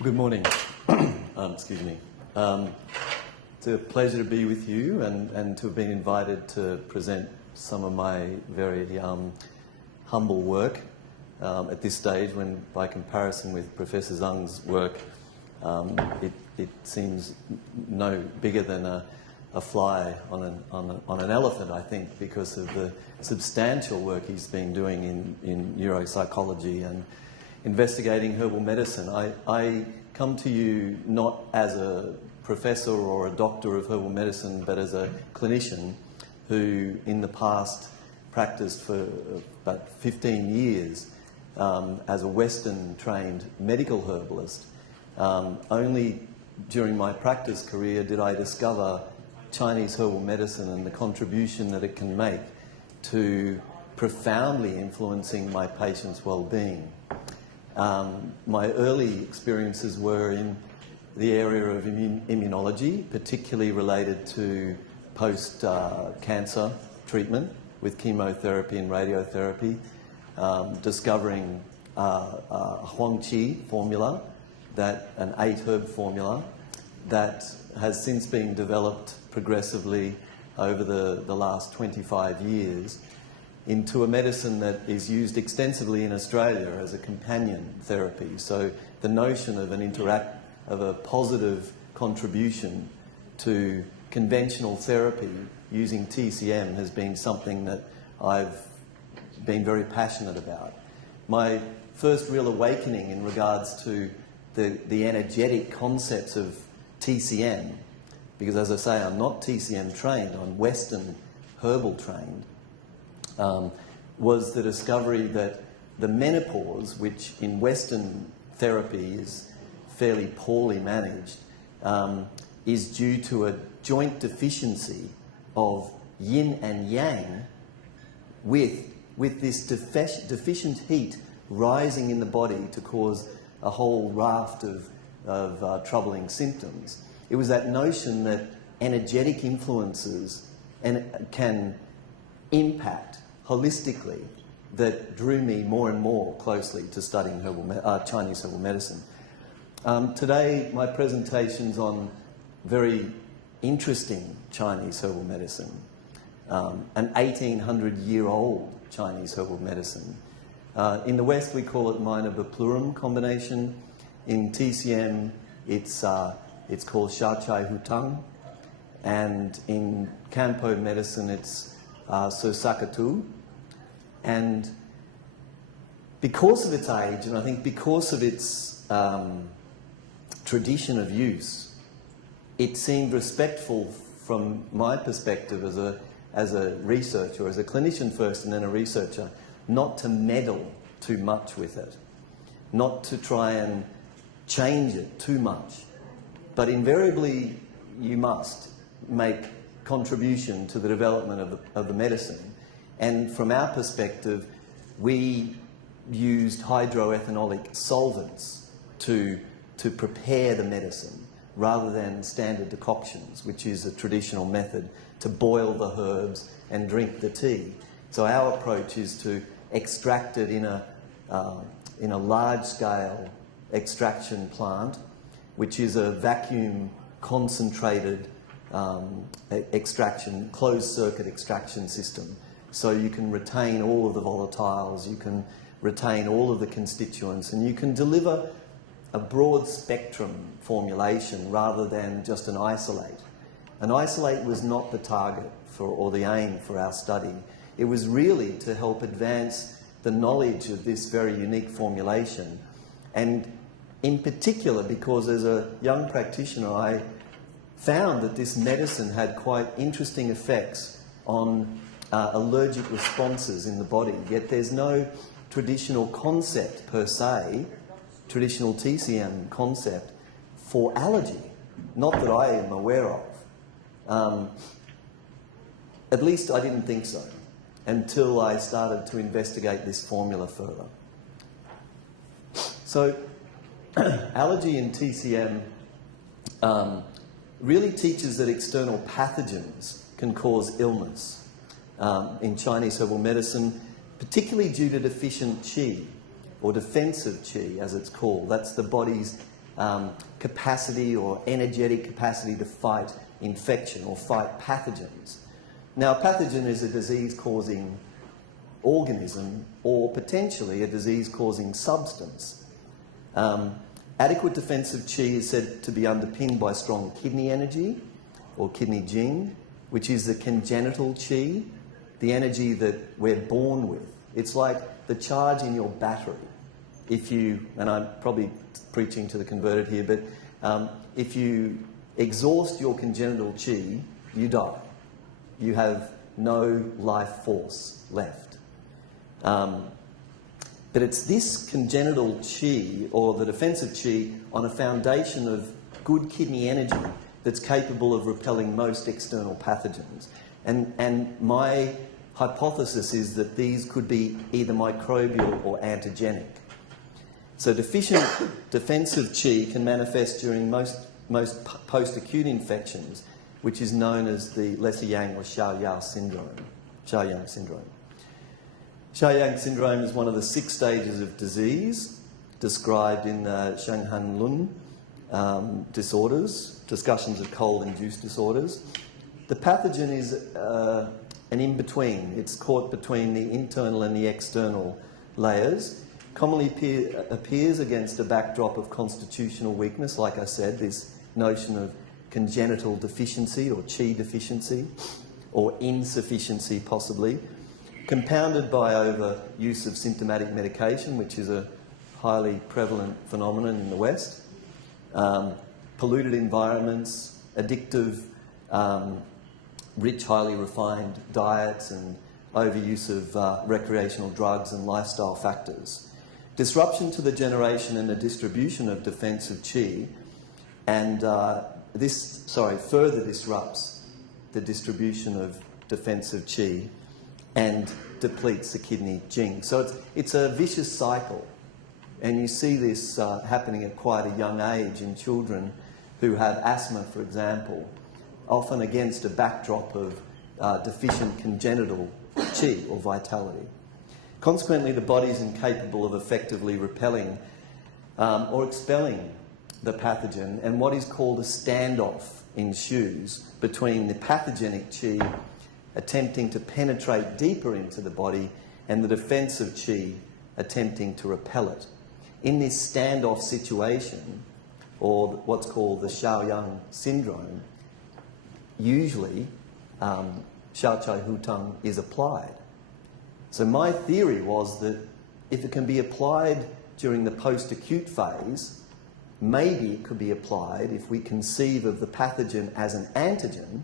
Good morning. Excuse me. It's a pleasure to be with you and to have been invited to present some of my very humble work at this stage, when by comparison with Professor Zhang's work, it seems no bigger than a fly on an elephant, I think, because of the substantial work he's been doing in neuropsychology and investigating herbal medicine. I come to you not as a professor or a doctor of herbal medicine, but as a clinician who in the past practiced for about 15 years as a Western-trained medical herbalist. Only during my practice career did I discover Chinese herbal medicine and the contribution that it can make to profoundly influencing my patients' well-being. My early experiences were in the area of immunology, particularly related to post-cancer treatment with chemotherapy and radiotherapy, discovering Huang Qi formula, an 8-herb formula that has since been developed progressively over the last 25 years into a medicine that is used extensively in Australia as a companion therapy. So the notion of a positive contribution to conventional therapy using TCM has been something that I've been very passionate about. My first real awakening in regards to the energetic concepts of TCM, because as I say, I'm not TCM trained, I'm Western herbal trained, was the discovery that the menopause, which in Western therapy is fairly poorly managed, is due to a joint deficiency of yin and yang with this deficient heat rising in the body to cause a whole raft of troubling symptoms. It was that notion that energetic influences can impact holistically that drew me more and more closely to studying Chinese herbal medicine. Today, my presentation's on very interesting Chinese herbal medicine, an 1800-year-old Chinese herbal medicine. In the West, we call it Minor Bupleurum Combination. In TCM, it's called Sha Chai Hu Tang, and in Campo medicine, it's Sosakatu. And because of its age, and I think because of its tradition of use, it seemed respectful from my perspective as a researcher, as a clinician first and then a researcher, not to meddle too much with it, not to try and change it too much. But invariably, you must make contribution to the development of the medicine. And from our perspective, we used hydroethanolic solvents to prepare the medicine rather than standard decoctions, which is a traditional method to boil the herbs and drink the tea. So our approach is to extract it in a large-scale extraction plant, which is a vacuum concentrated extraction, closed-circuit extraction system. So you can retain all of the volatiles, you can retain all of the constituents, and you can deliver a broad spectrum formulation rather than just an isolate. An isolate was not the target or the aim for our study. It was really to help advance the knowledge of this very unique formulation. And in particular, because as a young practitioner, I found that this medicine had quite interesting effects on allergic responses in the body, yet there's no traditional concept per se, traditional TCM concept for allergy, not that I am aware of. At least I didn't think so until I started to investigate this formula further. So allergy in TCM really teaches that external pathogens can cause illness. In Chinese herbal medicine, particularly due to deficient qi, or defensive qi as it's called. That's the body's capacity or energetic capacity to fight infection or fight pathogens. Now, a pathogen is a disease-causing organism or potentially a disease-causing substance. Adequate defensive qi is said to be underpinned by strong kidney energy or kidney jing, which is the congenital qi, the energy that we're born with. It's like the charge in your battery. If you, and I'm probably preaching to the converted here, but if you exhaust your congenital qi, you die. You have no life force left. But it's this congenital qi, or the defensive qi, on a foundation of good kidney energy that's capable of repelling most external pathogens. And my hypothesis is that these could be either microbial or antigenic. So deficient defensive qi can manifest during most post-acute infections, which is known as the Lesser Yang or Chaoyang Syndrome. Chaoyang Syndrome. Chaoyang Syndrome is one of the 6 stages of disease described in the Shanghan Lun disorders, discussions of cold-induced disorders. The pathogen is an in-between. It's caught between the internal and the external layers. Commonly appears against a backdrop of constitutional weakness, like I said, this notion of congenital deficiency or qi deficiency or insufficiency possibly, compounded by overuse of symptomatic medication, which is a highly prevalent phenomenon in the West, polluted environments, addictive, rich, highly refined diets, and overuse of recreational drugs and lifestyle factors. Disruption to the generation and the distribution of defensive qi, and further disrupts the distribution of defensive qi and depletes the kidney jing. So it's a vicious cycle, and you see this happening at quite a young age in children who have asthma, for example, often against a backdrop of deficient congenital qi or vitality. Consequently, the body is incapable of effectively repelling or expelling the pathogen, and what is called a standoff ensues between the pathogenic qi attempting to penetrate deeper into the body and the defensive qi attempting to repel it. In this standoff situation, or what's called the Chaoyang Syndrome, usually Shao Chai Hu Tang is applied. So my theory was that if it can be applied during the post-acute phase, maybe it could be applied, if we conceive of the pathogen as an antigen,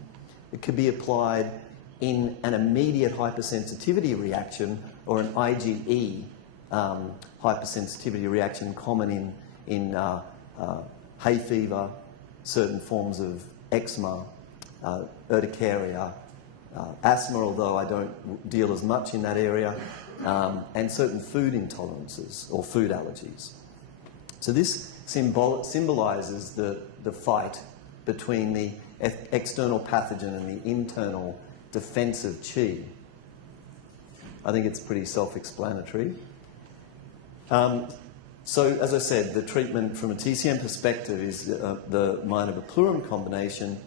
it could be applied in an immediate hypersensitivity reaction or an IgE hypersensitivity reaction common in hay fever, certain forms of eczema, urticaria, asthma, although I don't deal as much in that area, and certain food intolerances or food allergies. So this symbolises the fight between the external pathogen and the internal defensive qi. I think it's pretty self-explanatory. So, as I said, the treatment from a TCM perspective is the Minor Bupleurum Combination,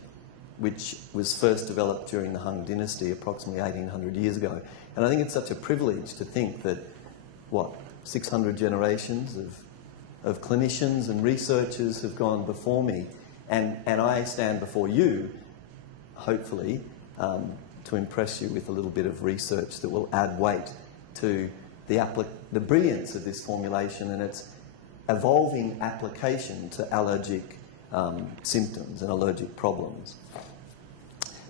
which was first developed during the Han Dynasty approximately 1800 years ago. And I think it's such a privilege to think that, 600 generations of clinicians and researchers have gone before me, and I stand before you, hopefully, to impress you with a little bit of research that will add weight to the brilliance of this formulation and its evolving application to allergic symptoms and allergic problems.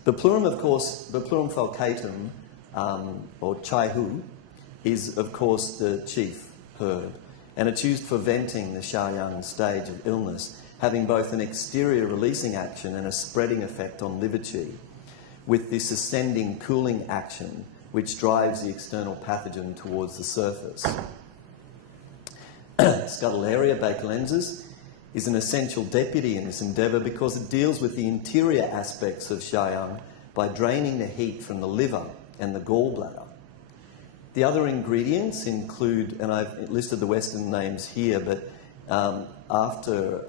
Bupleurum, of course, Bupleurum falcatum, or Chai Hu, is, of course, the chief herb, and it's used for venting the Chaoyang stage of illness, having both an exterior releasing action and a spreading effect on liver qi, with this ascending cooling action which drives the external pathogen towards the surface. Scutellaria bacalensis is an essential deputy in this endeavour because it deals with the interior aspects of Chaoyang by draining the heat from the liver and the gallbladder. The other ingredients include, and I've listed the Western names here, but after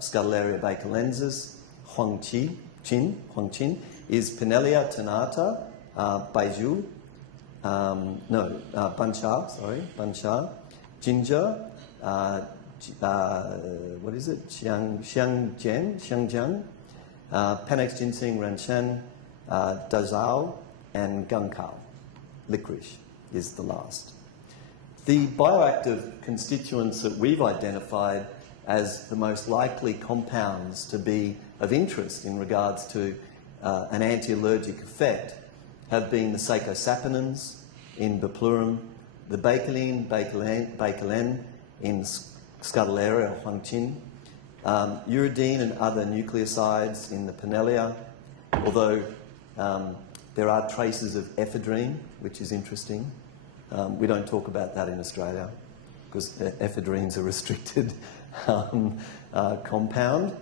Scutellaria bacalensis, Huangqin is Pinellia tenata, Baiju, Bancha, ginger, what is it? Xiangjiang, Panax ginseng, Ranshan, Dazao, and Gungkao. Licorice is the last. The bioactive constituents that we've identified as the most likely compounds to be of interest in regards to an anti-allergic effect have been the saposaponins in Bupleurum, the bacaline in Scutellaria or Huangqin, uridine and other nucleosides in the Pinellia, although there are traces of ephedrine, which is interesting. We don't talk about that in Australia because ephedrine's a restricted compound.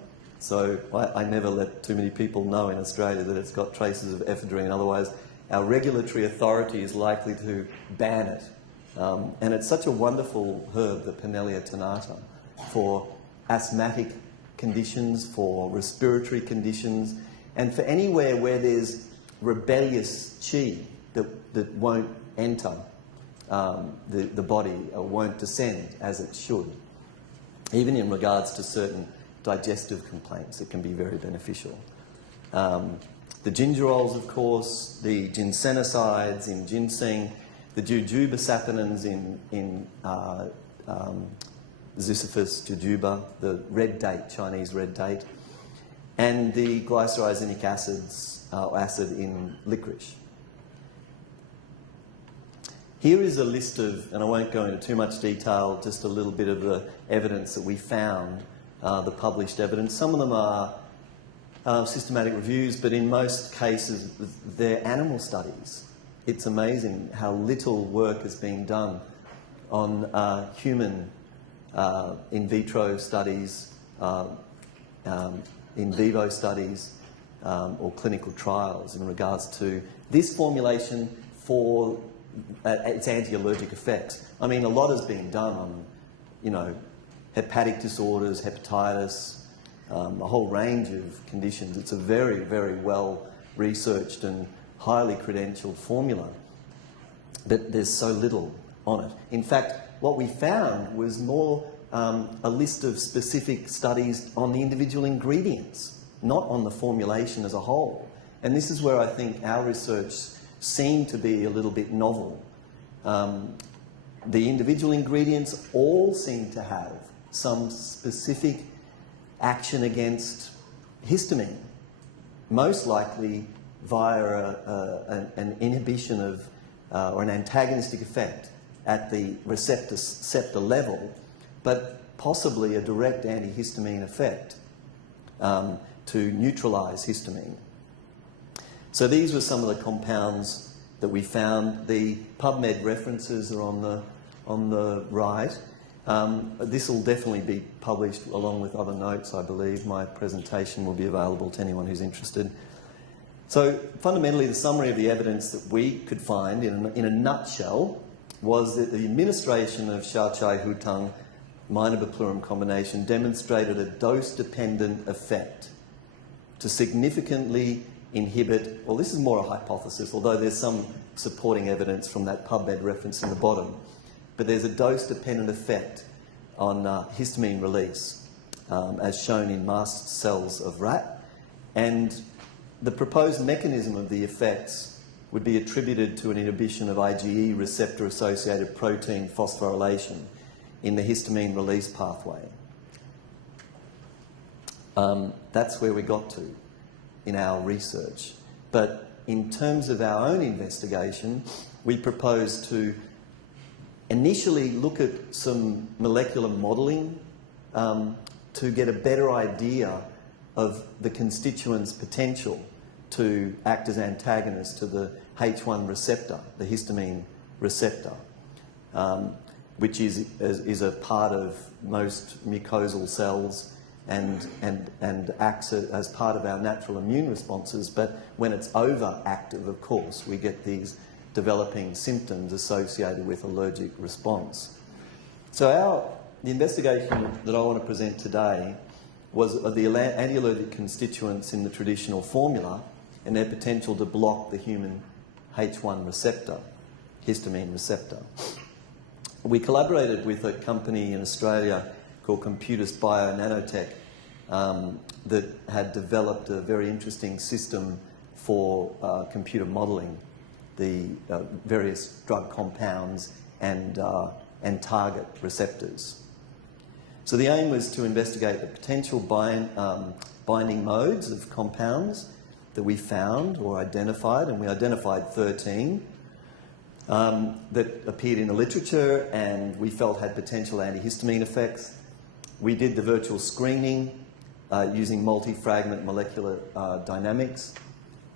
So I never let too many people know in Australia that it's got traces of ephedrine, otherwise our regulatory authority is likely to ban it. And it's such a wonderful herb, the Pinellia tenata, for asthmatic conditions, for respiratory conditions, and for anywhere where there's rebellious qi that won't enter the body or won't descend as it should. Even in regards to certain digestive complaints, it can be very beneficial. The gingerols, of course, the ginsenosides in ginseng, the jujuba saponins in Ziziphus jujuba, the red date, Chinese red date, and the glycyrrhizinic acid in licorice. Here is a list of, and I won't go into too much detail, just a little bit of the evidence that we found, the published evidence. Some of them are systematic reviews, but in most cases they're animal studies. It's amazing how little work has been done on human in vitro studies, in vivo studies, or clinical trials in regards to this formulation for its anti-allergic effects. I mean, a lot has been done on, you know, hepatic disorders, hepatitis, a whole range of conditions. It's a very, very well researched and highly credentialed formula, but there's so little on it. In fact, what we found was more a list of specific studies on the individual ingredients, not on the formulation as a whole. And this is where I think our research seemed to be a little bit novel. The individual ingredients all seem to have some specific action against histamine, most likely via an inhibition of or an antagonistic effect at the receptor level, but possibly a direct antihistamine effect to neutralize histamine. So these were some of the compounds that we found. The PubMed references are on the right. This will definitely be published along with other notes, I believe. My presentation will be available to anyone who's interested. So fundamentally, the summary of the evidence that we could find in a nutshell was that the administration of Sha Chai Hutang Minor Bupleurum Combination demonstrated a dose-dependent effect to significantly inhibit, well, this is more a hypothesis, although there's some supporting evidence from that PubMed reference in the bottom, but there's a dose-dependent effect on histamine release, as shown in mast cells of rat, and the proposed mechanism of the effects would be attributed to an inhibition of IgE receptor-associated protein phosphorylation in the histamine release pathway. That's where we got to in our research. But in terms of our own investigation, we proposed to initially look at some molecular modelling to get a better idea of the constituents' potential to act as antagonists to the H1 receptor, the histamine receptor, which is a part of most mucosal cells and acts as part of our natural immune responses. But when it's overactive, of course, we get these developing symptoms associated with allergic response. So our the investigation that I want to present today was of the anti-allergic constituents in the traditional formula and their potential to block the human H1 receptor, histamine receptor. We collaborated with a company in Australia called Computus Bio-Nanotech that had developed a very interesting system for computer modelling the various drug compounds and target receptors. So the aim was to investigate the potential binding modes of compounds that we found or identified, and we identified 13 that appeared in the literature and we felt had potential antihistamine effects. We did the virtual screening using multi-fragment molecular dynamics,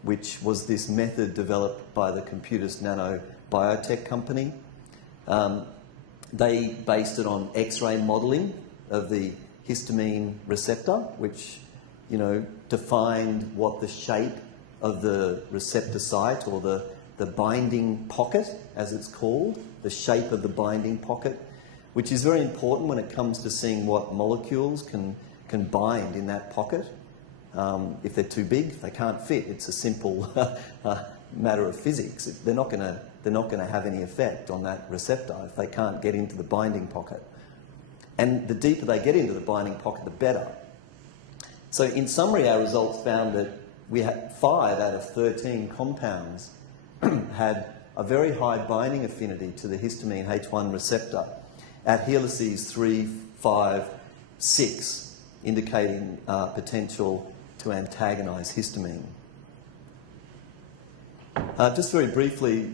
which was this method developed by the Computus Nanobiotech company. They based it on X-ray modelling of the histamine receptor, which, you know, defined what the shape of the receptor site, or the binding pocket, as it's called, the shape of the binding pocket, which is very important when it comes to seeing what molecules can bind in that pocket. If they're too big, they can't fit. It's a simple matter of physics. They're not going to have any effect on that receptor if they can't get into the binding pocket. And the deeper they get into the binding pocket, the better. So in summary, our results found that we had 5 out of 13 compounds had a very high binding affinity to the histamine H1 receptor at helices 3, 5, 6, indicating potential to antagonise histamine. Just very briefly,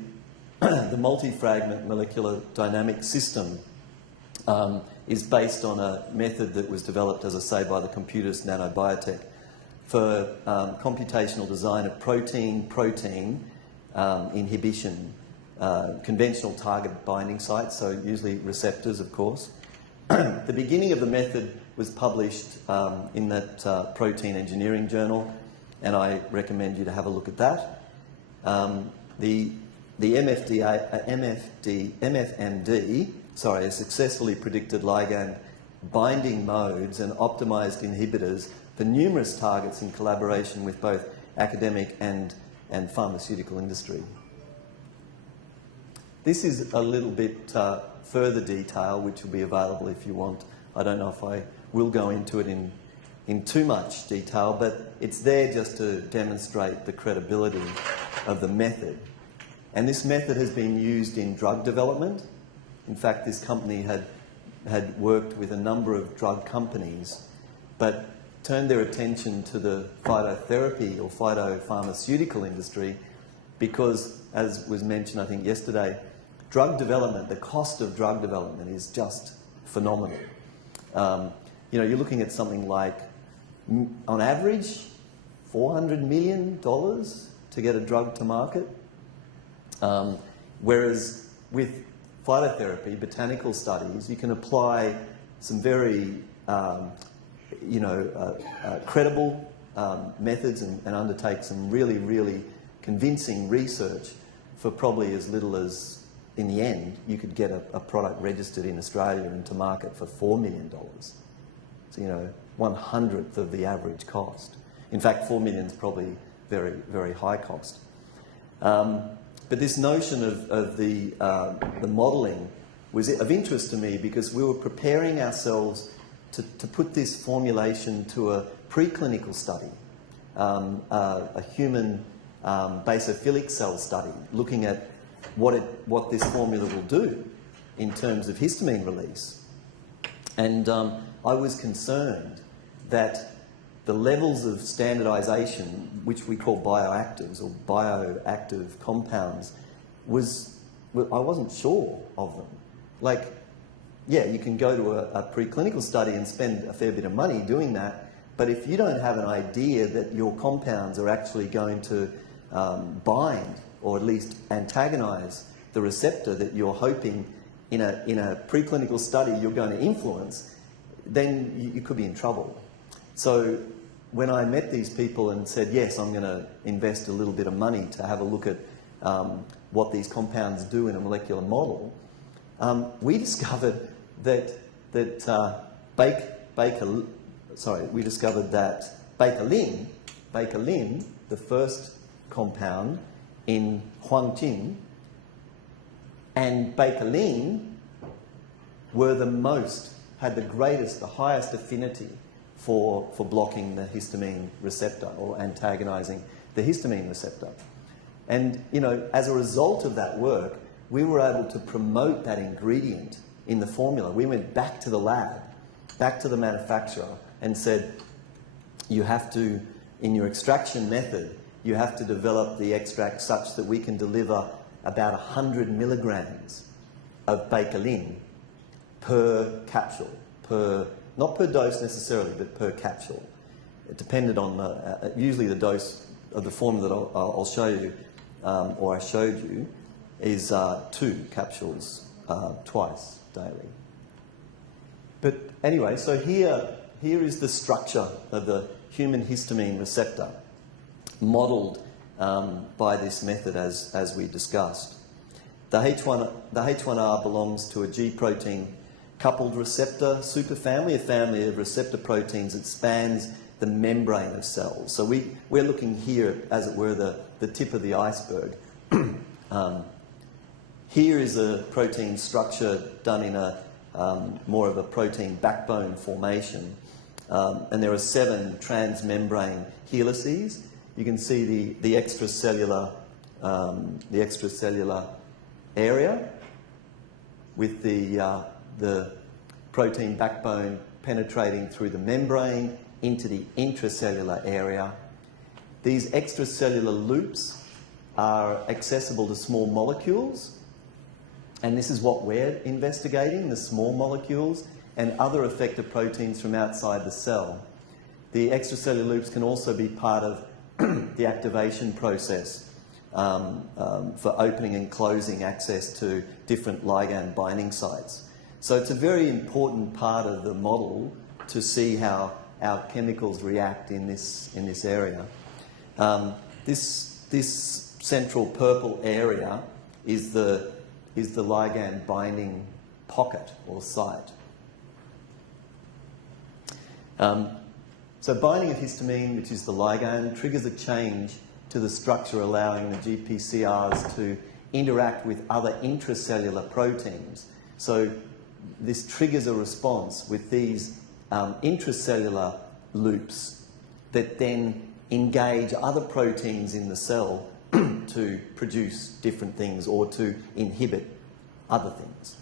the multi-fragment molecular dynamic system is based on a method that was developed, as I say, by the Computus Nanobiotech for computational design of protein inhibition, conventional target binding sites, so usually receptors, of course. The beginning of the method was published in that Protein Engineering journal, and I recommend you to have a look at that. The MFMD has successfully predicted ligand binding modes and optimized inhibitors for numerous targets in collaboration with both academic and pharmaceutical industry. This is a little bit further detail, which will be available if you want. I don't know if I will go into it in too much detail, but it's there just to demonstrate the credibility of the method. And this method has been used in drug development. In fact, this company had worked with a number of drug companies, but turned their attention to the phytotherapy or phytopharmaceutical industry because, as was mentioned, I think, yesterday, drug development, the cost of drug development is just phenomenal. You know, you're looking at something like, on average, $400 million to get a drug to market. Whereas with phytotherapy, botanical studies, you can apply some very, credible methods and undertake some really, really convincing research for probably as little as, in the end, you could get a product registered in Australia and to market for $4 million. So, you know, 1/100th of the average cost. In fact, $4 million is probably very, very high cost. But this notion of the modelling was of interest to me because we were preparing ourselves to put this formulation to a preclinical study, a human basophilic cell study, looking at what this formula will do in terms of histamine release. And I was concerned that the levels of standardisation, which we call bioactives or bioactive compounds, I wasn't sure of them. Like, yeah, you can go to a preclinical study and spend a fair bit of money doing that, but if you don't have an idea that your compounds are actually going to bind or at least antagonise the receptor that you're hoping in a preclinical study you're going to influence, then you could be in trouble. So when I met these people and said, yes, I'm going to invest a little bit of money to have a look at what these compounds do in a molecular model, we discovered that that we discovered that bakelin, the first compound in Huangjing, and bakelin had the highest affinity for blocking the histamine receptor or antagonizing the histamine receptor. And, you know, as a result of that work, we were able to promote that ingredient in the formula. We went back to the lab, back to the manufacturer, and said, you have to, in your extraction method, you have to develop the extract such that we can deliver about 100 milligrams of bakelin per capsule, not per dose necessarily, but per capsule. It depended on, usually the dose of the formula that I'll show you, or I showed you, is 2 capsules twice daily. But anyway, so here is the structure of the human histamine receptor, modelled by this method as we discussed. The H1R belongs to a G protein coupled receptor superfamily, a family of receptor proteins that spans the membrane of cells. So we're looking here, as it were, the tip of the iceberg. Here is a protein structure done in a more of a protein backbone formation. And there are 7 transmembrane helices. You can see the extracellular area with the protein backbone penetrating through the membrane into the intracellular area. These extracellular loops are accessible to small molecules, and this is what we're investigating, the small molecules and other effector proteins from outside the cell. The extracellular loops can also be part of the activation process for opening and closing access to different ligand binding sites. So it's a very important part of the model to see how our chemicals react in this area. This central purple area is the ligand binding pocket or site. So binding of histamine, which is the ligand, triggers a change to the structure, allowing the Gpcrs to interact with other intracellular proteins. So this triggers a response with these intracellular loops that then engage other proteins in the cell to produce different things or to inhibit other things.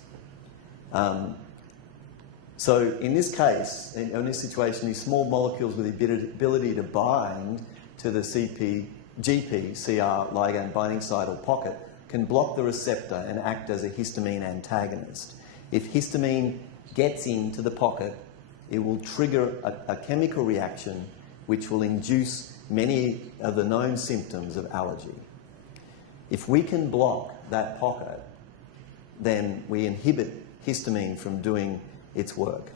So in this case, in this situation, these small molecules with the ability to bind to the Gpcr ligand binding site or pocket can block the receptor and act as a histamine antagonist. If histamine gets into the pocket, it will trigger a chemical reaction which will induce many of the known symptoms of allergy. If we can block that pocket, then we inhibit histamine from doing its work.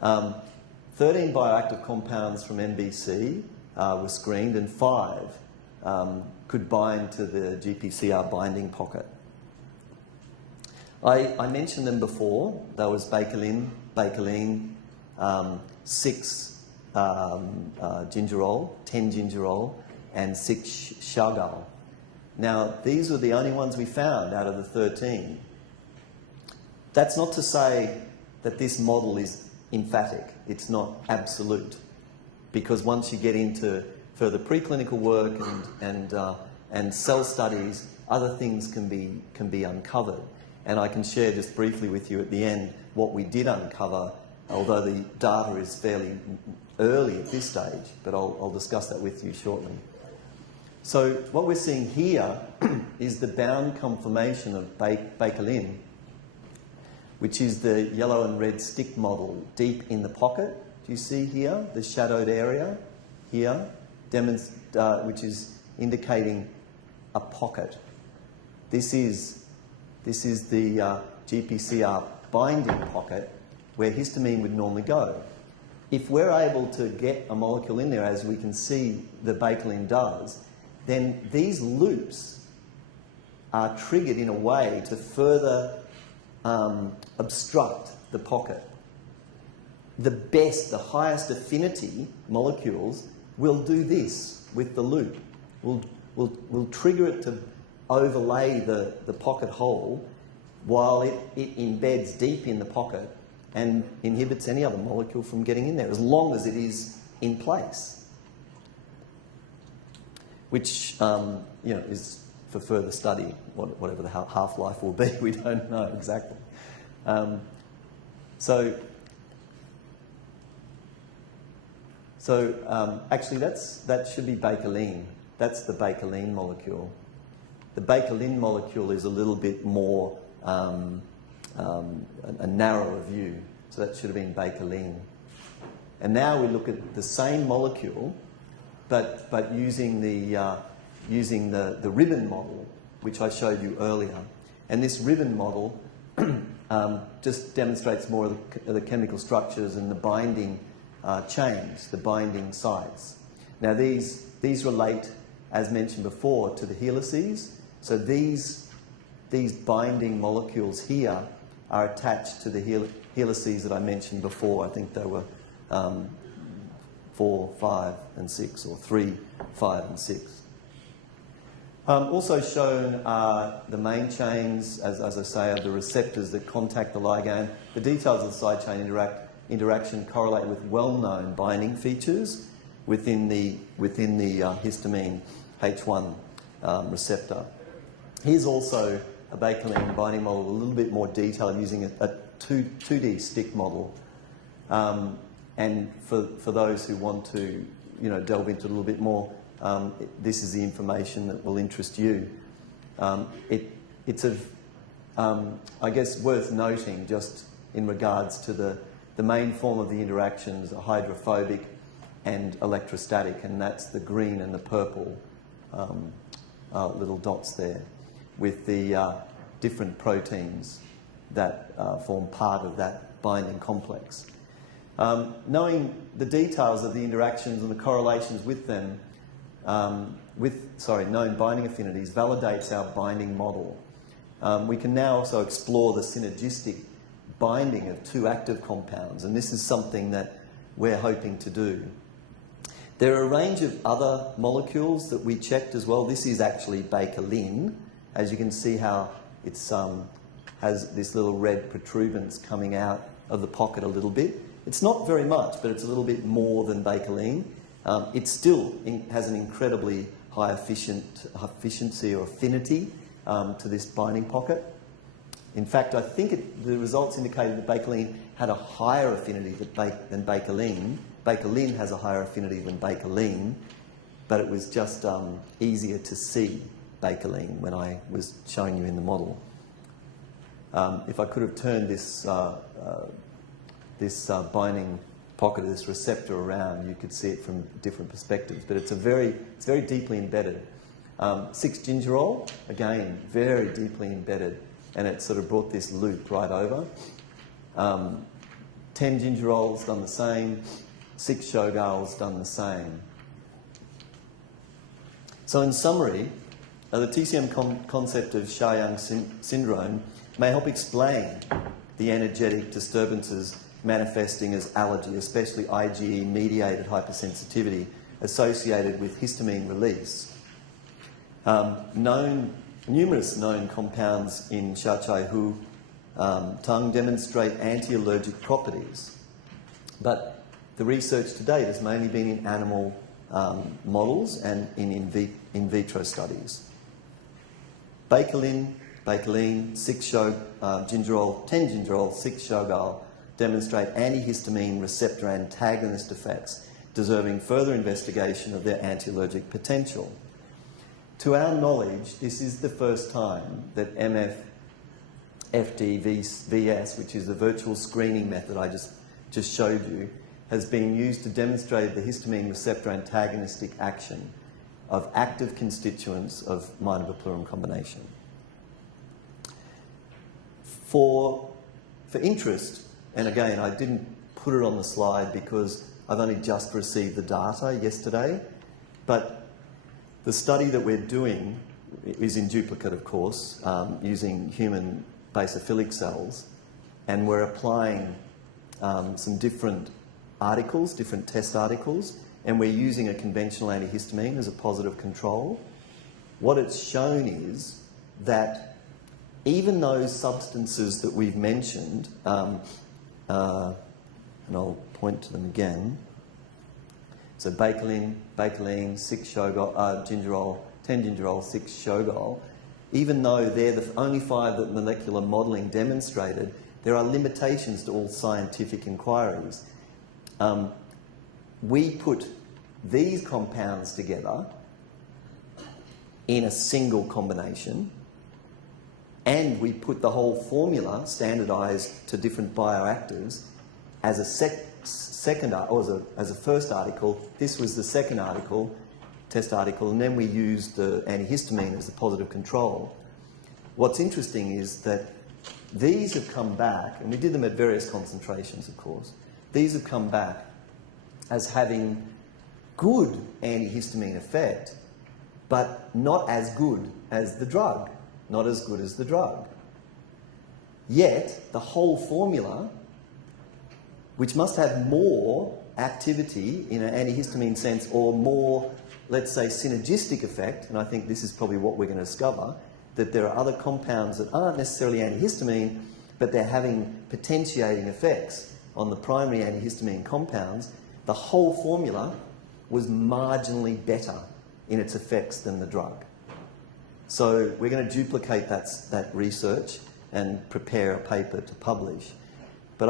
13 bioactive compounds from MBC were screened, and 5 could bind to the Gpcr binding pocket. I mentioned them before. There was bakelin, 6 gingerol, 10 gingerol, and 6 chagal. Now, these were the only ones we found out of the 13. That's not to say that this model is emphatic. It's not absolute, because once you get into further preclinical work and cell studies, other things can be uncovered. And I can share just briefly with you at the end what we did uncover, although the data is fairly early at this stage, but I'll discuss that with you shortly. So what we're seeing here is the bound conformation of bakelin, which is the yellow and red stick model deep in the pocket. Do you see here the shadowed area here, which is indicating a pocket? This is the Gpcr binding pocket where histamine would normally go. If we're able to get a molecule in there, as we can see the bakelin does, then these loops are triggered in a way to further obstruct the pocket the best, the highest affinity molecules will do this with the loop. We'll trigger it to overlay the pocket hole while it embeds deep in the pocket and inhibits any other molecule from getting in there, as long as it is in place. Which, is for further study, whatever the half-life will be, we don't know exactly. Actually, that should be bakelene. That's the bakelene molecule. The bakelene molecule is a little bit more a narrower view, so that should have been bakelene. And now we look at the same molecule, but using the ribbon model, which I showed you earlier. And this ribbon model just demonstrates more of the chemical structures and the binding chains, the binding sites. Now these relate, as mentioned before, to the helices. So these binding molecules here are attached to the helices that I mentioned before. I think they were 4, 5, and 6, or 3, 5, and 6. Also shown are the main chains, as I say, are the receptors that contact the ligand. The details of the side chain interaction correlate with well-known binding features within the histamine H1 receptor. Here's also a bakelene binding model, a little bit more detail using a 2D stick model. And for those who want to, delve into it a little bit more, this is the information that will interest you. It's I guess worth noting, just in regards to the main form of the interactions are hydrophobic and electrostatic, and that's the green and the purple little dots there, with the different proteins that form part of that binding complex. Knowing the details of the interactions and the correlations with them, known binding affinities, validates our binding model. We can now also explore the synergistic binding of two active compounds, and this is something that we're hoping to do. There are a range of other molecules that we checked as well. This is actually bakelene. As you can see how it's has this little red protuberance coming out of the pocket a little bit. It's not very much, but it's a little bit more than bakelene. It still has an incredibly high efficiency or affinity to this binding pocket. In fact, I think the results indicated that bakelene had a higher affinity than bakelene. Bakelene has a higher affinity than bakelene, but it was just easier to see bakelene when I was showing you in the model. If I could have turned this binding pocket of this receptor around, you could see it from different perspectives, but it's very deeply embedded. 6-gingerol, again, very deeply embedded, and it sort of brought this loop right over. 10-gingerol's done the same, 6-shogal's done the same. So in summary, the TCM concept of Chaoyang Syndrome may help explain the energetic disturbances manifesting as allergy, especially IgE-mediated hypersensitivity associated with histamine release. Numerous known compounds in Chaoyang tongue demonstrate anti-allergic properties, but the research to date has mainly been in animal models and in vitro studies. Bakelene, 6-gingerol, 10-gingerol, 6-shogal demonstrate antihistamine receptor antagonist effects, deserving further investigation of their anti-allergic potential. To our knowledge, this is the first time that MF-FD-VS, which is the virtual screening method I just showed you, has been used to demonstrate the histamine receptor antagonistic action of active constituents of Minor Bupleurum Combination. For interest, and again, I didn't put it on the slide because I've only just received the data yesterday, but the study that we're doing is in duplicate, of course, using human basophilic cells, and we're applying some different articles, different test articles, and we're using a conventional antihistamine as a positive control. What it's shown is that even those substances that we've mentioned, and I'll point to them again. So bakelin, 6-Shogol, gingerol, 10-gingerol, 6-Shogol, even though they're the only 5 that molecular modelling demonstrated, there are limitations to all scientific inquiries. We put these compounds together in a single combination, and we put the whole formula standardised to different bioactives as a first article. This was the second article, test article, and then we used the antihistamine as the positive control. What's interesting is that these have come back, and we did them at various concentrations, of course. These have come back as having good antihistamine effect, but not as good as the drug. Not as good as the drug. Yet, the whole formula, which must have more activity in an antihistamine sense, or more, let's say, synergistic effect, and I think this is probably what we're going to discover, that there are other compounds that aren't necessarily antihistamine, but they're having potentiating effects on the primary antihistamine compounds. The whole formula was marginally better in its effects than the drug. So we're going to duplicate that research and prepare a paper to publish. But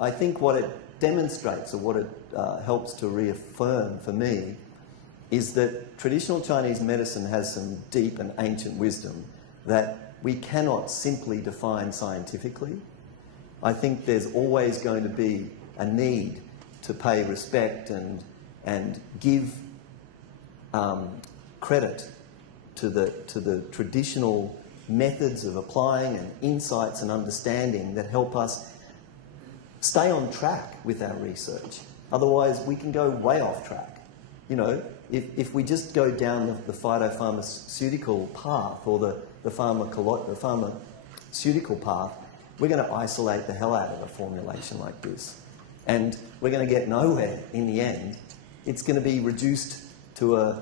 I think what it demonstrates, or what it helps to reaffirm for me, is that traditional Chinese medicine has some deep and ancient wisdom that we cannot simply define scientifically. I think there's always going to be a need to pay respect and give credit to the traditional methods of applying and insights and understanding that help us stay on track with our research. Otherwise, we can go way off track. You know, if we just go down the phytopharmaceutical path, or the pharmaceutical path, we're going to isolate the hell out of a formulation like this. And we're going to get nowhere in the end. It's going to be reduced to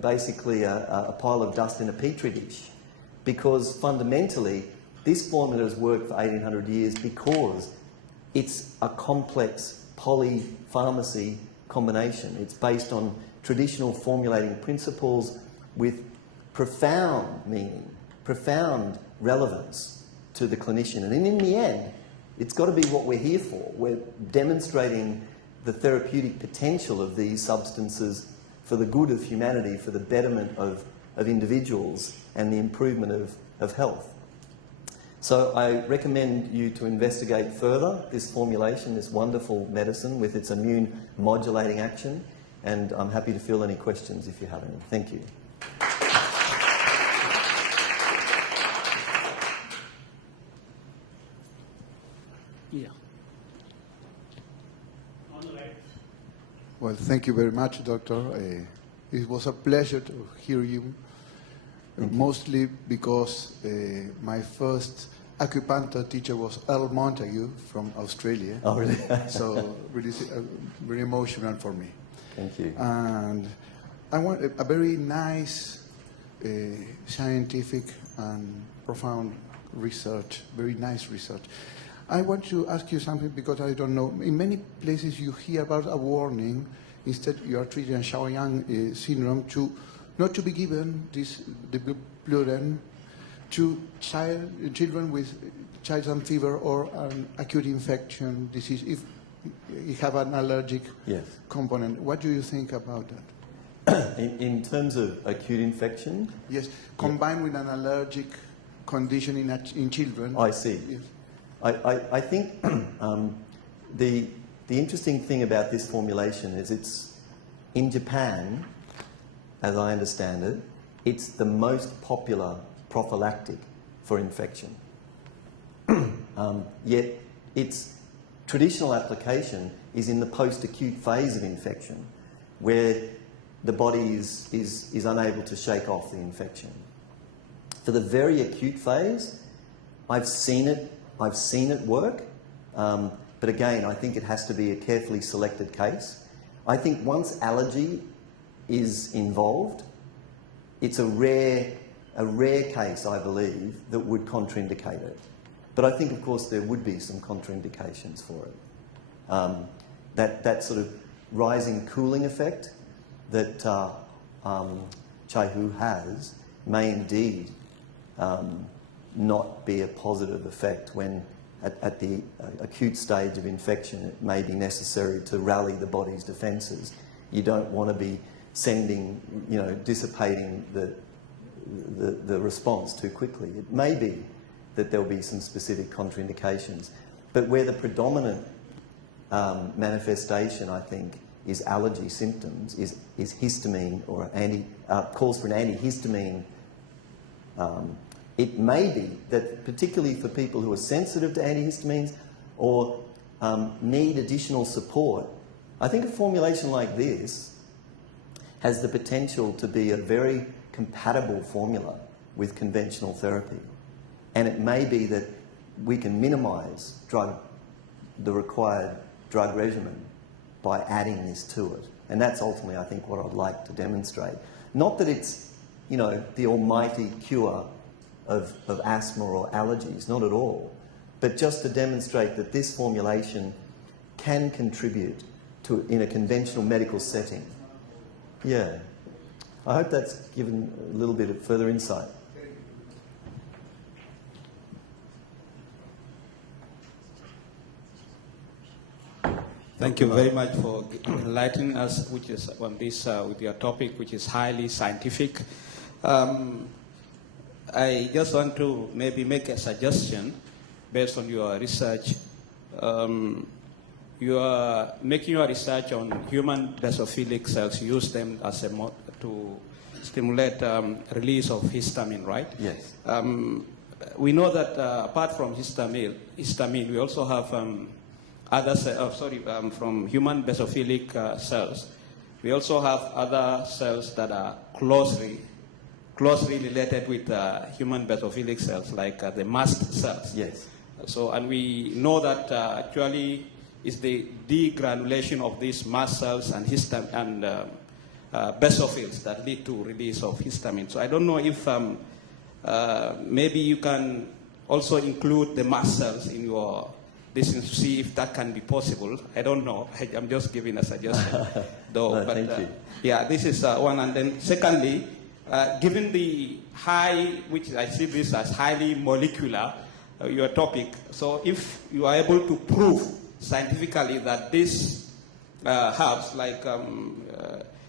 basically a pile of dust in a petri dish. Because fundamentally, this formula has worked for 1800 years because it's a complex polypharmacy combination. It's based on traditional formulating principles with profound meaning, profound relevance to the clinician. And in the end, it's got to be what we're here for. We're demonstrating the therapeutic potential of these substances for the good of humanity, for the betterment of individuals and the improvement of health. So I recommend you to investigate further this formulation, this wonderful medicine with its immune modulating action, and I'm happy to field any questions if you have any. Thank you. Yeah. Well, thank you very much, Doctor. It was a pleasure to hear you, mostly because my first acupuncture teacher was Earl Montague from Australia. Oh, really? So really very emotional for me. Thank you. And I want a very nice scientific and profound research, very nice research. I want to ask you something because I don't know. In many places you hear about a warning. Instead, you are treating Chaoyang syndrome not to be given the Bupleurum to children with childhood fever or an acute infection disease if you have an allergic component. What do you think about that? In terms of acute infection? Yes, combined with an allergic condition in children. I see. Yes. I think the interesting thing about this formulation is it's, in Japan, as I understand it, it's the most popular prophylactic for infection. Yet its traditional application is in the post-acute phase of infection, where the body is unable to shake off the infection. For the very acute phase, I've seen it work. But again, I think it has to be a carefully selected case. I think once allergy is involved, it's a rare case, I believe, that would contraindicate it. But I think, of course, there would be some contraindications for it. That sort of rising cooling effect that Chai-Hu has may indeed not be a positive effect when at the acute stage of infection it may be necessary to rally the body's defences. You don't want to be sending, dissipating the response too quickly. It may be that there'll be some specific contraindications, but where the predominant manifestation, I think, is allergy symptoms, is histamine or calls for an antihistamine. It may be that particularly for people who are sensitive to antihistamines or need additional support, I think a formulation like this has the potential to be a very compatible formula with conventional therapy. And it may be that we can minimise the required drug regimen by adding this to it. And that's ultimately, I think, what I'd like to demonstrate. Not that it's, the almighty cure of asthma or allergies, not at all, but just to demonstrate that this formulation can contribute to, in a conventional medical setting. Yeah. I hope that's given a little bit of further insight. Thank you very much for enlightening us, which is on this with your topic, which is highly scientific. I just want to maybe make a suggestion based on your research. You are making your research on human basophilic cells. You use them as a to stimulate release of histamine, right? Yes. We know that apart from histamine, we also have from human basophilic cells. We also have other cells that are closely related with human basophilic cells, like the mast cells. Yes. So, and we know that actually it's the degranulation of these mast cells and basophils that lead to release of histamine. So I don't know if maybe you can also include the mast cells in your this to see if that can be possible. I don't know. I'm just giving a suggestion, though. No, but thank you. yeah, this is one. And then secondly, given the high, which I see this as highly molecular, your topic. So if you are able to prove scientifically that these herbs, like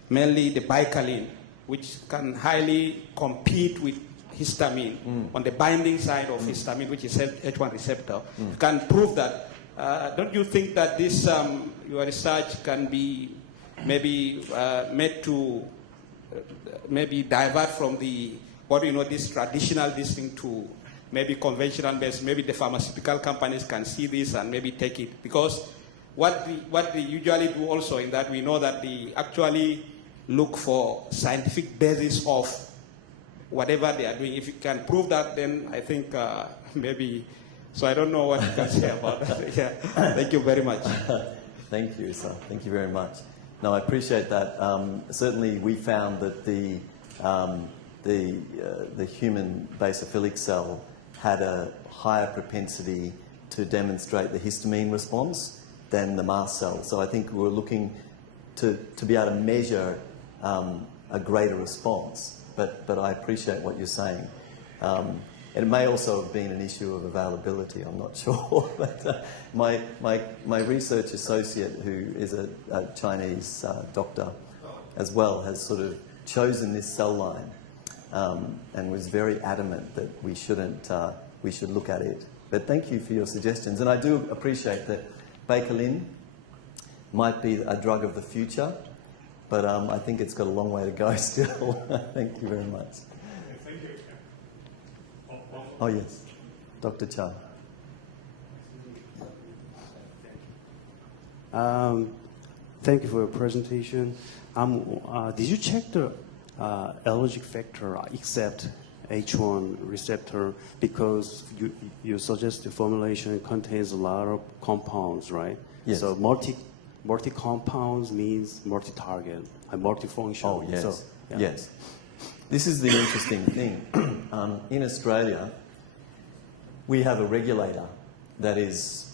mainly the bicaline, which can highly compete with histamine on the binding side of histamine, which is H1 receptor, can prove that. Don't you think that this your research can be maybe made to maybe divert from the this traditional thing to maybe conventional based? Maybe the pharmaceutical companies can see this and maybe take it, because what they usually do also in that, we know that they actually look for scientific basis of whatever they are doing. If you can prove that, then I think maybe. So I don't know what you can say about that. Yeah. Thank you very much. Thank you, sir. Thank you very much. No, I appreciate that. Certainly, we found that the human basophilic cell had a higher propensity to demonstrate the histamine response than the mast cell. So I think we're looking to be able to measure a greater response. But I appreciate what you're saying. And it may also have been an issue of availability, I'm not sure. But my research associate, who is a Chinese doctor as well, has sort of chosen this cell line and was very adamant that we should look at it. But thank you for your suggestions. And I do appreciate that Bakelin might be a drug of the future, but I think it's got a long way to go still. Thank you very much. Thank you. Oh, yes. Dr. Chan. Thank you for your presentation. Did you check the allergic factor except H1 receptor because you suggest the formulation contains a lot of compounds, right? Yes. So multi-compounds means multi-target and multifunction. Oh, yes. So, yeah. Yes. This is the interesting thing. In Australia, we have a regulator that is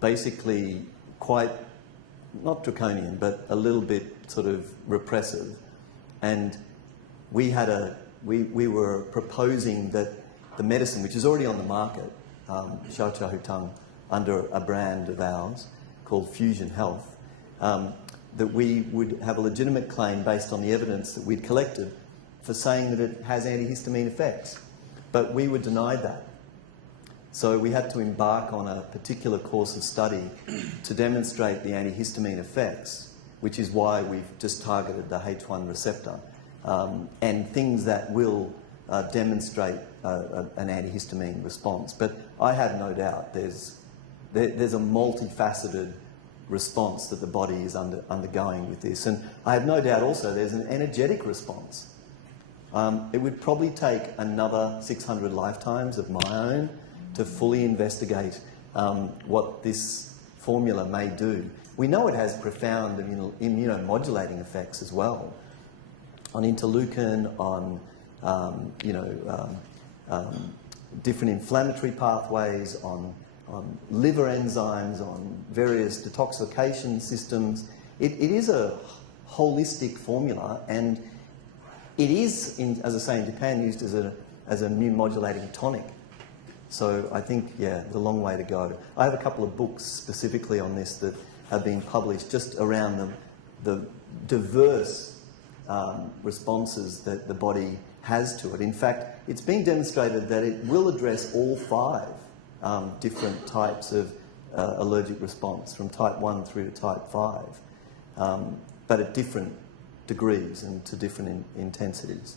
basically quite, not draconian, but a little bit sort of repressive. And we were proposing that the medicine, which is already on the market, Chaoyang, under a brand of ours called Fusion Health, that we would have a legitimate claim based on the evidence that we'd collected for saying that it has antihistamine effects. But we were denied that. So we had to embark on a particular course of study to demonstrate the antihistamine effects, which is why we've just targeted the H1 receptor, and things that will demonstrate an antihistamine response. But I have no doubt there's a multifaceted response that the body is undergoing with this. And I have no doubt also there's an energetic response. It would probably take another 600 lifetimes of my own to fully investigate what this formula may do. We know it has profound immunomodulating effects as well on interleukin, on different inflammatory pathways, on liver enzymes, on various detoxification systems. It is a holistic formula, and it is, as I say, in Japan, used as an immune modulating tonic. So I think, yeah, there's a long way to go. I have a couple of books specifically on this that have been published just around the diverse responses that the body has to it. In fact, it's been demonstrated that it will address all 5 different types of allergic response, from type 1 through to type 5, but at different degrees and to different intensities.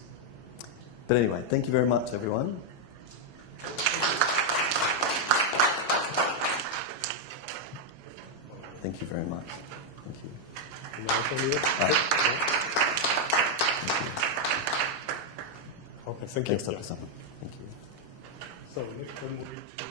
But anyway, thank you very much, everyone. Thank you very much. Thank you. Okay, thank you. Thanks, Dr. Summer. Thank you. So next one will be